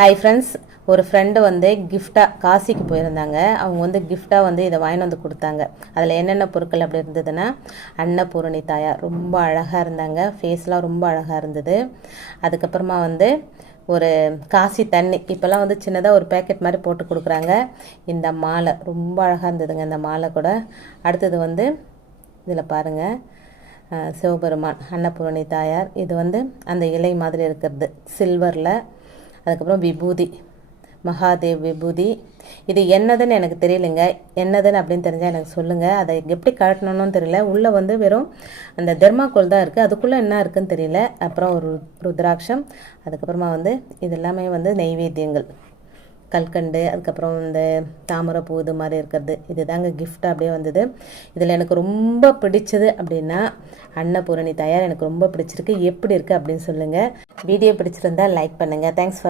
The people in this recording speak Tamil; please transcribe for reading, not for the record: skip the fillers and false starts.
ஹாய் ஃப்ரெண்ட்ஸ், ஒரு ஃப்ரெண்டு வந்து கிஃப்டாக காசிக்கு போயிருந்தாங்க. அவங்க வந்து கிஃப்டாக வந்து இதை வாங்கிட்டு வந்து கொடுத்தாங்க. அதில் என்னென்ன பொருட்கள் அப்படி இருந்ததுன்னா, அன்னபூரணி தாயார் ரொம்ப அழகாக இருந்தாங்க. ஃபேஸ்லாம் ரொம்ப அழகாக இருந்தது. அதுக்கப்புறமா வந்து ஒரு காசி தண்ணி, இப்போல்லாம் வந்து சின்னதாக ஒரு பேக்கெட் மாதிரி போட்டு கொடுக்குறாங்க. இந்த மாலை ரொம்ப அழகாக இருந்ததுங்க. இந்த மாலை கூட. அடுத்தது வந்து இதில் பாருங்கள், சிவபெருமான் அன்னபூரணி தாயார். இது வந்து அந்த இலை மாதிரி இருக்கிறது சில்வரில். அதுக்கப்புறம் விபூதி, மகாதேவ் விபூதி. இது என்னதுன்னு எனக்கு தெரியலைங்க. என்னதுன்னு அப்படின்னு தெரிஞ்சால் எனக்கு சொல்லுங்கள். அதை எப்படி கழட்டணும்னு தெரியல. உள்ளே வந்து வெறும் அந்த தெர்மாக்கோல் தான் இருக்குது. அதுக்குள்ளே என்ன இருக்குதுன்னு தெரியல. அப்புறம் ஒரு ருத்ராட்சம். அதுக்கப்புறமா வந்து இது எல்லாமே வந்து நெய்வேத்தியங்கள், கல்கண்டு, அதுக்கப்புறம் இந்த தாமரை பூ இது மாதிரி இருக்கிறது. இது தாங்க கிஃப்ட் அப்படியே வந்தது. இதில் எனக்கு ரொம்ப பிடிச்சது அப்படின்னா அன்னபூரணி தாயார் எனக்கு ரொம்ப பிடிச்சிருக்கு. எப்படி இருக்குது அப்படின்னு சொல்லுங்கள். வீடியோ பிடிச்சிருந்தா லைக் பண்ணுங்கள். Thanks for